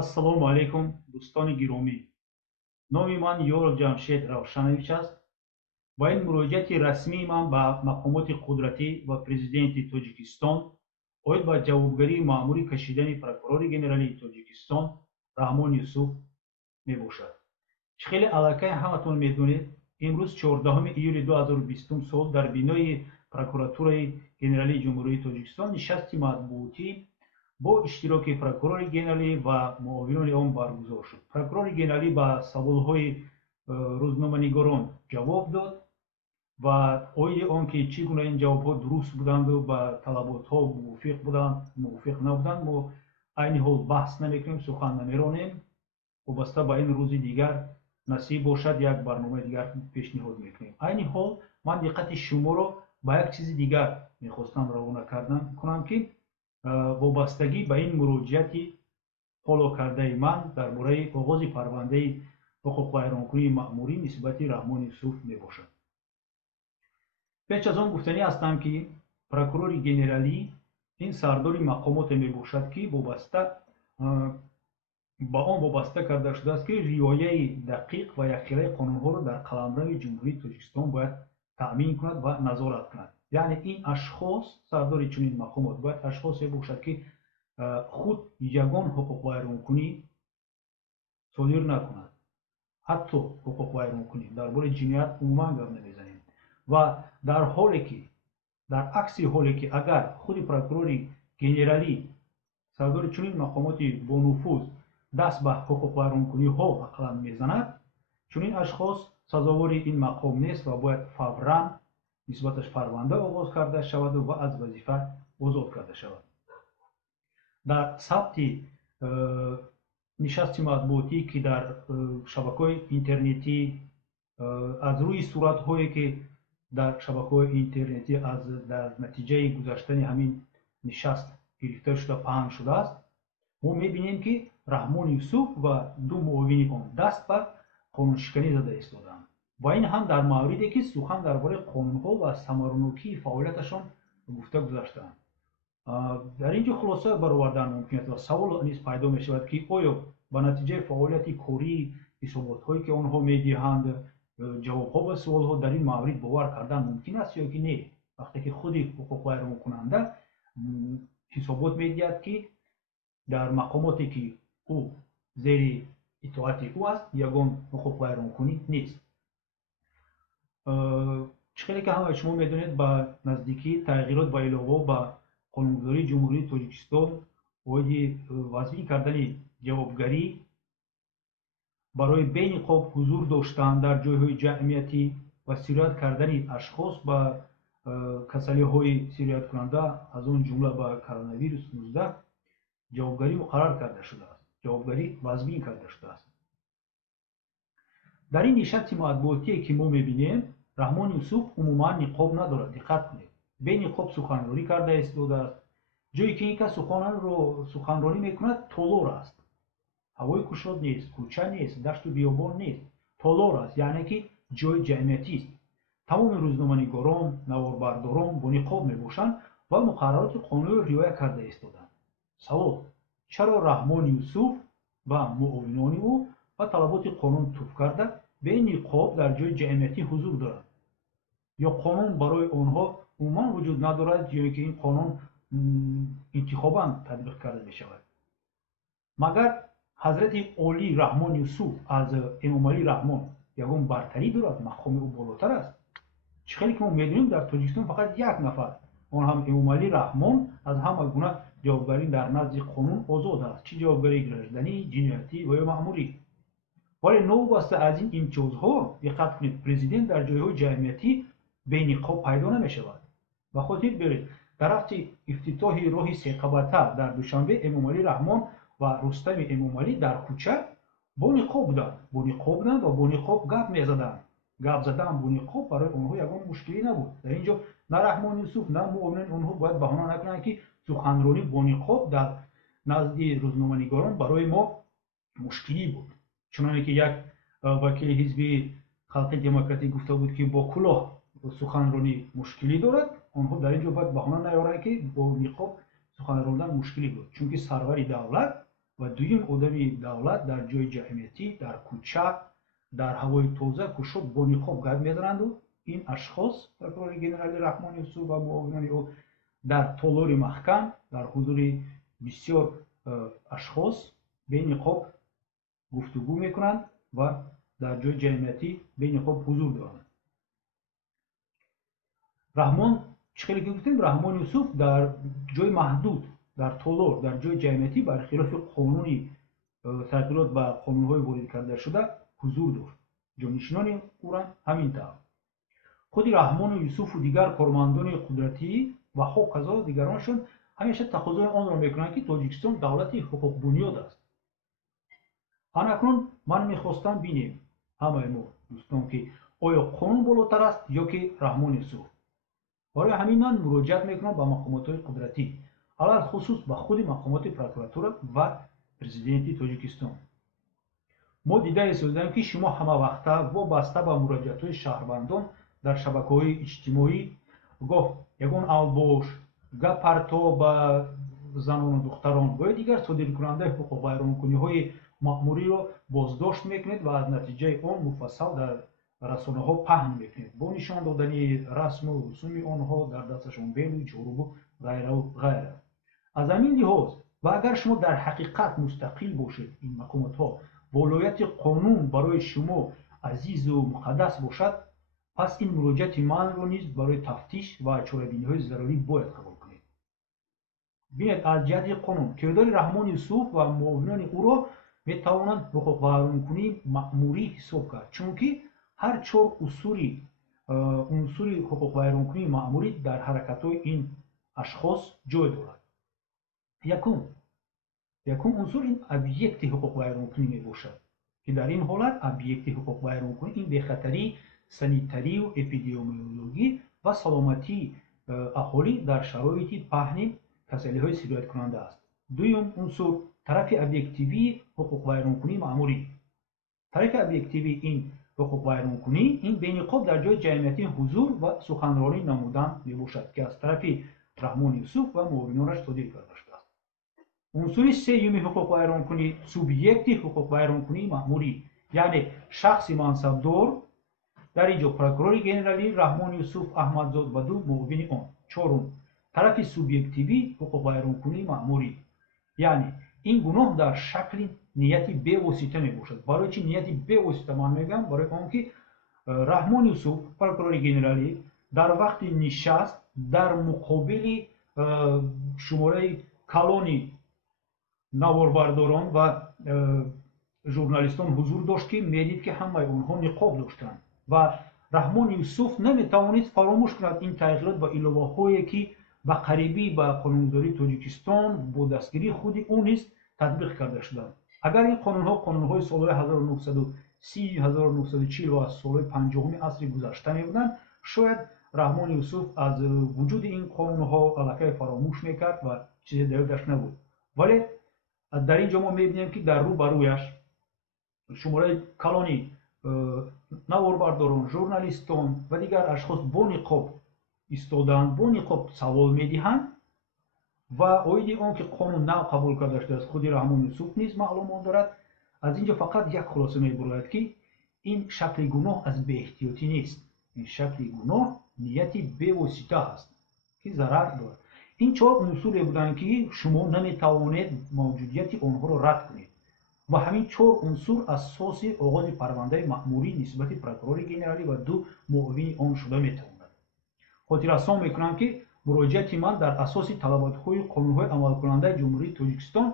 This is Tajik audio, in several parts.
ассалому алайкум дӯстони гиромӣ. номи ман ёр ҷамшед равшанович аст. ба ин муроҷиати расмии ман ба макомоти кудрати ва президенти Точикистон оид ба ҷавобгарии маъмури кашидани прокурори генералии Точикистон Раҳмон Юсуф мебошад. Чӣ хеле аллакай хамаатон медонед, имруз 14 июли 2020 сол дар бинои Прокуратураи генералии ҷумҳурии Точикистон нишасти матбуоти бо иштироки прокурори генерали ва муовинони он баргузор шуд. Прокурори генерали ба саволхои рузноманигорон ҷавоб дод ва оиди он ки чӣ гуна ин ҷавобҳо дуруст буданду ба талаботҳо мувофиқ буданд, мувофиқ набуданд, мо айни ҳол баҳс намекунем, сухан намеронем. вобаста ба ин рӯзи дигар насиб бошад як барномаи дигар пешниҳод мекунем. айни ҳол ман диққати шуморо ба як чизи дигар мехостам равона кунам ки вобастагӣ ба ин муроҷиати фоло кардаи ман дар бораи оғози парвандаи ҳуқуқвайронкунии маъмури нисбати Раҳмон Юсуф мебошад. пеш аз он гуфтанӣ ҳастам ки прокурори генерали ин сардори мақомоте мебошад ки ба он вобаста карда шудааст ки риояи дақиқ ва якхелаи қонунҳоро дар қаламрави ҷумҳурии Точикистон бояд таъмин кунад ва назорат кунад. яъне ин ашхос, сардори чунин мақомот бояд ашхосе бошад ки худ ягон ҳуқуқвайронкунӣ содир накунад. ҳатто ҳуқуқвайронкунӣ дар бораи ҷиноят умуман гап намезанем. ва дар акси ҳоле ки агар худи прокурори генерали, сардори чунин мақомоти бонуфуз даст ба ҳуқуқвайронкуниҳо ақлан мезанад, чунин ашхос сазовори ин мақом нест ва бояд фавран нисбаташ парванда оғоз карда шаваду ва аз вазифа озод карда шавад. дар сабти нишасти матбуоти ки дар шабакаҳои интернетӣ аз рӯи суратҳое ки дар шабакаҳои интернетӣ дар натиҷаи гузаштани ҳамин нишаст гирифта шуда паҳн шудааст, мо мебинем ки Раҳмон Юсуф ва ду муовини он даст ба қонуншиканӣ зада истоданд. ва ин ҳам дар мавриде ки сухан дар бораи қонунҳо ва самаранокии фаъолияташон гуфта гузаштаанд. дар ин ҷо хулоса баровардан мумкин аст ва савол низ пайдо мешавад ки оё ба натиҷаи фаъолияти кории ҳисоботҳое ки онҳо медиҳанд ҷавобҳо ба суолҳо дар ин маврид бовар кардан мумкин аст ё ки не. вақте ки худи ҳуқуқвайронкунанда ҳисобот медиҳад ки дар мақомоте ки ӯ зери итоати ӯ аст ягон ҳуқуқвайронкунӣ нест. чӣ хеле ки ҳамаи шумо медонед, ба наздикӣ тағйирот ва илова ба қонунгузории ҷумҳурии Точикистон оиди вазъи кардани ҷавобгарӣ барои бениқоб ҳузур доштан дар ҷойҳои ҷамъиятӣ ва сироят кардани ашхос ба касалиҳои сирояткунанда, аз он ҷумла ба коронавирус 19 ҷавобгарӣ муқаррар карда шудааст, ҷавобгарӣ вазъин карда шудааст. дар ин нишасти матбуотие ки мо мебинем, Раҳмон Юсуф умуман ниқоб надорад. диққат кунед, бениқоб суханронӣ карда истодааст. ҷое ки ин кас суханронӣ мекунад толор аст, ҳавои кушод нест, кӯча нест, дашту биёбон нест, толор аст, яъне ки ҷои ҷамъиятист. тамоми рузноманигорон, наворбардорон бо ниқоб мебошанд ва муқаррароти қонунро риоя карда истоданд. савол: чаро Раҳмон Юсуф ва муовинони ӯ ва талаботи қонун туф карда бе ниқоб дар ҷои ҷамъиятӣ ҳузур доранд? ё қонун барои онҳо умуман вуҷуд надорад, ё ки ин қонун интихобан татбиқ карда мешавад? магар ҳазрати олӣ Раҳмон Юсуф аз эмомалӣ Раҳмон ягон бартарӣ дорад? мақоми ӯ болотар аст? чӣ хеле ки мо медонем, дар Тоҷикистон фақат як нафар, он ҳам эмомалӣ Раҳмон, аз ҳама гуна ҷавобгарӣ дар назди қонун озод аст, чӣ ҷавобгарии гражданӣ, ҷиноятӣ ва ё маъмурӣ. вале новобаста аз ин имтиёзҳо, диққат кунед, президент дар ҷойҳои ҷамъиятӣ бениқоб пайдо намешавад. ба хотир биёред, дар вақти ифтитоҳи роҳи Секабата дар душанбе эмомалӣ Раҳмон ва Рустами эмомалӣ дар кӯча бо ниқоб буданд ва бо ниқоб гап мезаданд. гап задан бо ниқоб барои онҳо ягон мушкилӣ набуд. дар ин ҷо на Раҳмон Юсуф, на муовинони онҳо бояд баҳона накунанд ки суханронӣ бо ниқоб дар назди рузноманигорон барои мо мушкилӣ буд. чуноне ки як вакили ҳизби халқи демократӣ гуфта буд ки бо кӯлоҳ суханронӣ мушкилӣ дорад, онҳо дар ин ҷо бояд баҳона наёранд ки бо ниқоб сухан рондан мушкилӣ буд, чунки сарвари давлат ва дуюм одами давлат дар ҷои ҷамъиятӣ, дар кӯча, дар ҳавои тоза кушод бо ниқоб гап мезананду ин ашхос прокурори генерали Раҳмон Юсуф ва муовинони ӯ дар толори маҳкам дар ҳузури бисёр ашхос бениқоб гуфтугӯ мекунанд ва дар ҷои ҷамъиятӣ бениқоб ҳузур доранд. раҳмон чӣ хеле ки гуфтем, Раҳмон Юсуф дар ҷои маҳдуд, дар толор, дар ҷои ҷамъиятӣ бархилофи қонуни тағйирот ба қонунҳои ворид кардашуда ҳузур дошт. ҷонишинони ӯрам ҳамин тавр. худи Раҳмону Юсуфу дигар кормандони кудрати ва ҳоказо дигароншон ҳамеша тақозои онро мекунанд, ки Тоҷикистон давлати ҳуқуқбунёд аст. анакнун ман мехостам бинем ҳамаи мо дӯстон, ки оё қонун болотар аст ё ки Раҳмон Юсуф. барои ҳамин ман муроҷиат мекунам ба макомотхои қудратӣ, алал хусус ба худи макомоти прокуратура ва президенти Точикистон. мо дида эҳсосидем, ки шумо ҳамавақта вобаста ба муроҷиатҳои шаҳрвандон дар шабакаҳои иҷтимоӣ гоҳ ягон албош, гап парто ба занону духтарон ва ё дигар содиркунандаи ҳуқуқвайронкуниҳои маъмуриро боздошт мекунед ва аз натиҷаи он муфассал дар расонаҳо паҳн мекунед бо нишон додани расму русуми онҳо, дар дасташон белу ҷорубу ғайраву ғайра. аз ҳамин лиҳоз ва агар шумо дар ҳақиқат мустақил бошед, ин макомотҳо волояти қонун барои шумо азизу муқаддас бошад, пас ин муроҷиати манро низ барои тафтиш ва чорабиниҳои зарурӣ бояд қабул кунед. бинед, аз ҷиҳати қонун кирдори Раҳмон Юсуф ва муовинони ӯро метавонанд ҳуқуқвайронкунии маъмурӣ ҳисоб кард, чунки ҳар чор унсури ҳуқуқвайронкунии маъмурӣ дар ҳаракатҳои ин ашхос ҷой дорад. якум унсур ин объекти ҳуқуқвайронкунӣ мебошад, ки дар ин ҳолат объекти ҳуқуқвайронкунӣ ин бехатарӣ, санитарию, эпидемиологӣ ва саломатии аҳолӣ дар шароити паҳни касалиҳои сирояткунанда аст. дуюм унсур тарафи объективии ҳуқуқвайронкунии маъмурӣ. тарафи объективии ин ҳуқуқвайронкунӣ ин бениқоб дар ҷои ҷамъиятӣ ҳузур ва суханронӣ намудан мебошад, ки аз тарафи Раҳмон Юсуф ва муовинонаш содир карда шудааст. унсури сеюми ҳуқуқвайронкунӣ субъекти ҳуқуқвайронкунии маъмурӣ, яъне шахси мансабдор, дар ин ҷо прокурори генерали Раҳмон Юсуф Аҳмадзод ва ду муовини он. чорум тарафи субъективии ҳуқуқвайронкунии маъмурӣ, яъне ин гуноҳ дар шакли нияти бевосита мебошад. барои чӣ нияти бевосита ман мегӯям? барои он ки Раҳмон Юсуф прокурори генерали дар вақти нишаст дар муқобили шумораи калони наворбардорон ва журналистон ҳузур дошт, ки медид, ки ҳамаи онҳо ниқоб доштанд ва Раҳмон Юсуф наметавонид фаромӯш кунад ин тағйирот ва иловаҳое, ки ба қарибӣ ба қонунгузории Тоҷикистон бо дастгирии худи ӯ низ татбиқ карда шуданд. агар ин қонунҳои солҳои 1930, 1940 ва солҳои 50-уми асри гузашта мебуданд, шояд Раҳмон Юсуф аз вуҷуди ин қонунҳо аллакай фаромӯш мекард ва чизе дар ёдаш набуд. вале дар ин ҷо мо мебинем, ки дар рӯ ба рӯяш шумораи калони наворбардорон, журналистон ва дигар ашхос бо ниқоб истоданд, бо ниқоб савол медиҳанд ва оиди он ки қонун нав қабул карда шудааст худи Раҳмон Юсуф низ маълумот дорад. аз ин ҷо фақат як хулоса мебарояд, ки ин шакли гуноҳ аз беэҳтиётӣ нест. ин шакли гуноҳ нияти бевосита аст, ки зарар дорад. ин чор унсуре буданд, ки шумо наметавонед мавҷудияти онҳоро рад кунед ва ҳамин чор унсур асоси оғози парвандаи маъмурӣ нисбати прокурори генерали ва ду муовини он шуда метавонад. хотиррасон мекунам, ки муроҷиати ман дар асоси талаботҳои қонунҳои амалкунандаи ҷумҳурии Тоҷикистон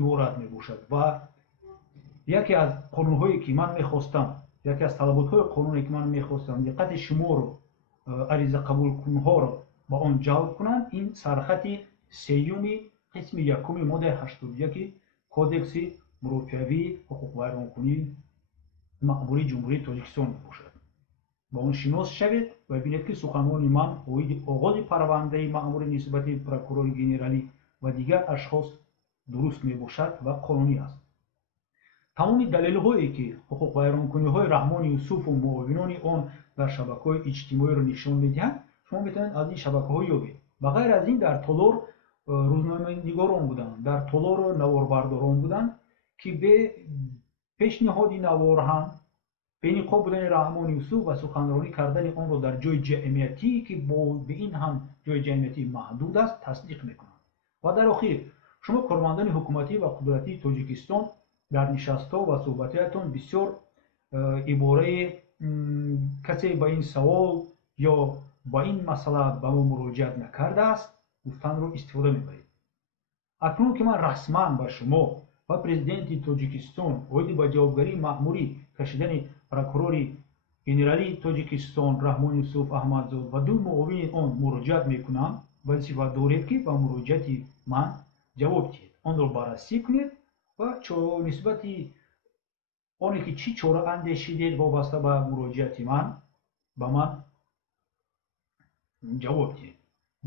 иборат мебошад ва яке аз қонунҳое ки ман мехостам, яке аз талаботҳои қонуне ки ман мехостам диққати шуморо, аризақабулкунҳоро ба он ҷалб кунанд, ин сархати сеюми қисми якуми моддаи 81 кодекси мурофиавии ҳуқуқвайронкунии маъмурии ҷумҳурии Тоҷикистон мебошад. با اون شناس شوید و ببینید که سخنان من آغاز پرونده مأموری نسبتی پروکورори گنرالی و دیگر اشخاص درست می باشد و قانونی است. تمام دلیل هایی که حقوق ویرانکنی های رحمان یوسف و مؤمنان آن در شبکه‌های اجتماعی را نشان میدهند شما میتونید از این شبکه‌ها یابید. و غیر از این در تالار рузноманигорон буданд, дар толоро наворбардорон буданд, ки бе пешниҳоди навор ҳам бениқоб будани Раҳмон Юсуф ва суханронӣ кардани онро дар ҷои ҷамъиятӣ, ки бе ин ҳам ҷои ҷамъиятӣ маҳдуд аст, тасдиқ мекунанд. ва дар охир шумо кормандони ҳукуматӣ ва қудратии Тоҷикистон дар нишастҳо ва суҳбатҳоятон бисёр ибораи касе ба ин савол ё ба ин масъала ба мо муроҷиат накардааст гуфтанро истифода мебаред. акнун ки ман расман ба шумо ва президенти Точикистон оиди ба ҷавобгарии маъмури кашидани прокурори генералии Точикистон Раҳмон Юсуф Аҳмадзод ва ду муовини он муроҷиат мекунам, вазифа доред ки ба муроҷиати ман ҷавоб диҳед, онро баррасӣ кунед ва нисбати оне ки чӣ чора андешидед вобаста ба муроҷиати ман ба ман ҷавоб диҳед.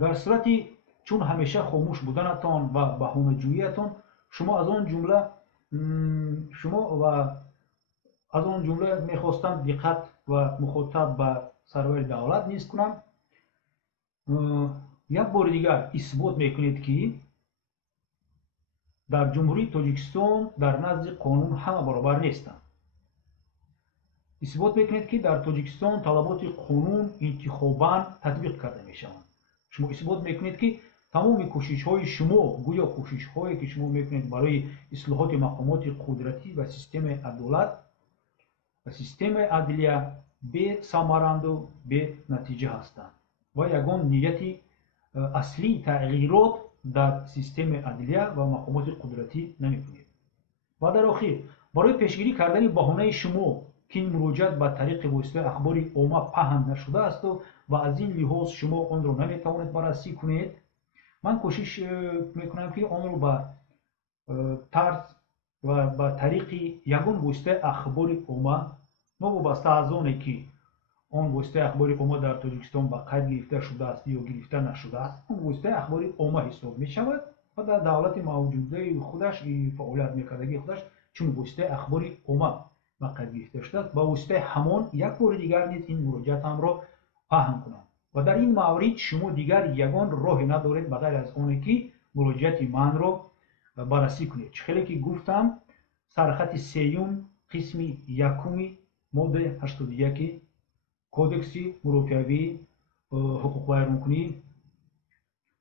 дар сурати чун ҳамеша хомӯш буданатон ва баҳонаҷӯиятон шумо аз он ҷумла мехостам диққат ва мухотаб ба сарвари давлат низ кунам. як бори дигар исбот мекунед ки дар ҷумҳурии Тоҷикистон дар назди қонун ҳама баробар нестанд. исбот мекунед ки дар Тоҷикистон талаботи қонун интихобан татбиқ карда мешаванд. шумо исбот мекунед ки тамоми кӯшишҳои шумо гӯё кӯшишҳое ки шумо мекунед барои ислоҳоти мақомоти қудратӣ ва системаи адолат ва системаи адлия бесамаранду бенатиҷа ҳастанд ва ягон нияти аслии тағйирот дар системаи адлия ва мақомоти қудратӣ намекунед. ва дар охир барои пешгирӣ кардани баҳонаи шумо ки ин муроҷиат ба тариқи воситаи ахбори омма паҳн нашудаасту ва аз ин лиҳоз шумо онро наметавонед баррасӣ кунед, ман кӯшиш мекунам ки онро ба тарз ва ба тариқи ягон воситаи ахбори омма новобаста аз оне ки он воситаи ахбори омма дар Тоҷикистон ба қайд гирифта шудааст ё гирифта нашудааст, он воситаи ахбори омма ҳисоб мешавад ва дар давлати мавҷудаи худаш фаъолият мекардагии худаш чун воситаи ахбори омма ба қайд гирифта шудааст, ба воситаи ҳамон як бори дигар низ ин муроҷиатамро паҳн кунам. ва дар ин маврид шумо дигар ягон роҳе надоред ба ғайр аз оне ки муроҷиати манро баррасӣ кунед. хеле ки гуфтам, сархати сеюм қисми якуми моддаи 81 кодекси мурофиавии ҳуқуқвайронкунӣ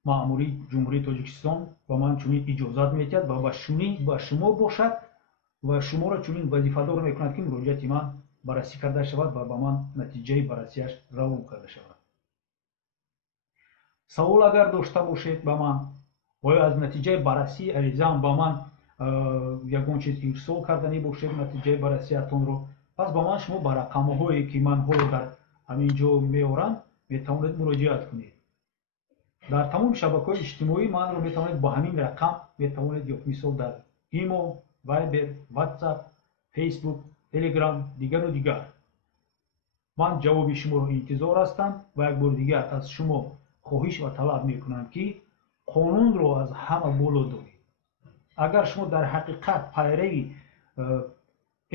маъмури ҷумҳурии Тоҷикистон ба ман чунин иҷозат медиҳад ва ба шумо бошад ва шуморо чунин вазифадор мекунад ки муроҷиати ман баррасӣ карда шавад ва ба ман натиҷаи баррасиаш равон карда шавад. савол агар дошта бошед ба ман ва ё аз натиҷаи баррасии аризаам ба ман ягон чиз ирсол карданӣ бошед натиҷаи баррасиатонро, пас ба ман шумо ба рақамҳое ки ман ҳоло дар ҳамин ҷо меорам метавонед муроҷиат кунед. дар тамоми шабакаҳои иҷтимоӣ манро метавонед ба ҳамин рақам метавонед ёфт, мисол дар имо, вайбер, ватсап, фейсбук, телеграм, дигару дигар. ман ҷавоби шуморо интизор ҳастам ва як бори дигар аз шумо хоҳиш ва талаб мекунам ки қонунро аз ҳама боло доред. агар шумо дар ҳақиқат пайрави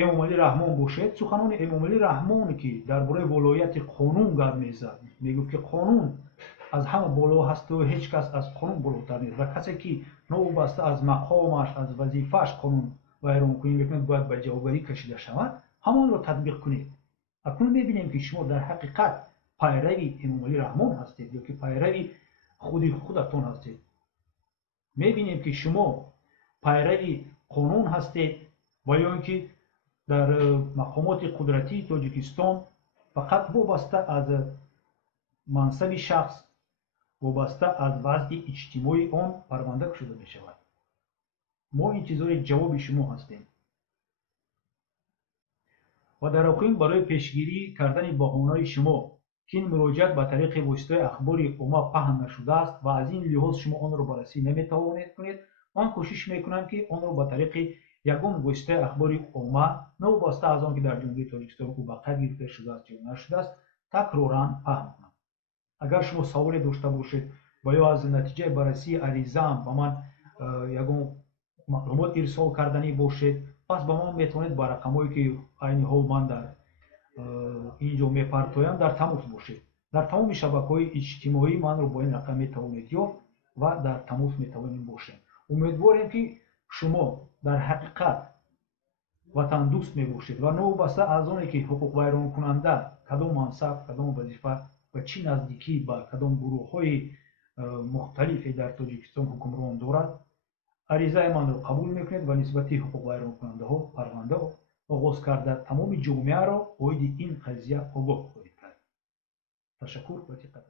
эмомалӣ Раҳмон бошед, суханони эмомалӣ Раҳмон ки дар бораи волояти қонун гап мезад, мегуфт ки қонун аз ҳама боло ҳасту ҳеҷ кас аз қонун болотар нест ва касе ки новобаста аз мақомаш аз вазифааш қонун вайронкунӣ мекунад бояд ба ҷавобгарӣ кашида шавад, ҳамонро татбиқ кунед. акнун мебинем ки шумо дар ҳақиқат пайрави эмомалӣ Раҳмон ҳастед ё ки пайрави худи худатон ҳастед. мебинем ки шумо пайрави қонун ҳастед ва ё ин ки дар мақомоти қудратии Тоҷикистон фақат вобаста аз мансаби шахс, вобаста аз вазъи иҷтимоии он парванда кушода мешавад. мо интизори ҷавоби шумо ҳастем. ва дар охир барои пешгирӣ кардани баҳонаи шумо ки ин муроҷиат ба тариқи воситаи ахбори омма паҳн нашудааст ва аз ин лиҳоз шумо онро баррасӣ наметавонед кунед, ман кӯшиш мекунам ки онро ба тариқи ягон воситаи ахбори омма новобаста аз он ки дар ҷумҳурии Тоҷикистон ӯ ба қайд гирифта шудааст ё нашудааст такроран паҳн кунам. агар шумо саволе дошта бошед ва ё аз натиҷаи баррасии аризаам ба ман ягон маълумот ирсол карданӣ бошед, пас ба ман метавонед ба рақамҳое ки айни ҳол ман дар ин ҷо мепартоям дар тамос бошед. дар тамоми шабакаҳои иҷтимоӣ манро бо ин рақам метавонед ёфт ва дар тамос метавонем бошем. умедворем ки шумо дар ҳақиқат ватандӯст мебошед ва новобаста аз оне ки ҳуқуқвайронкунанда кадом мансаб, кадом вазифа ва чӣ наздикӣ ба кадом гурӯҳҳои мухталифе дар Тоҷикистон ҳукмрон дорад, аризаи манро қабул мекунед ва нисбати ҳуқуқвайронкунандаҳо парванда оғоз карда тамоми ҷомеаро оиди ин қазия огоҳ хоҳед кард. ташаккур ва диққат.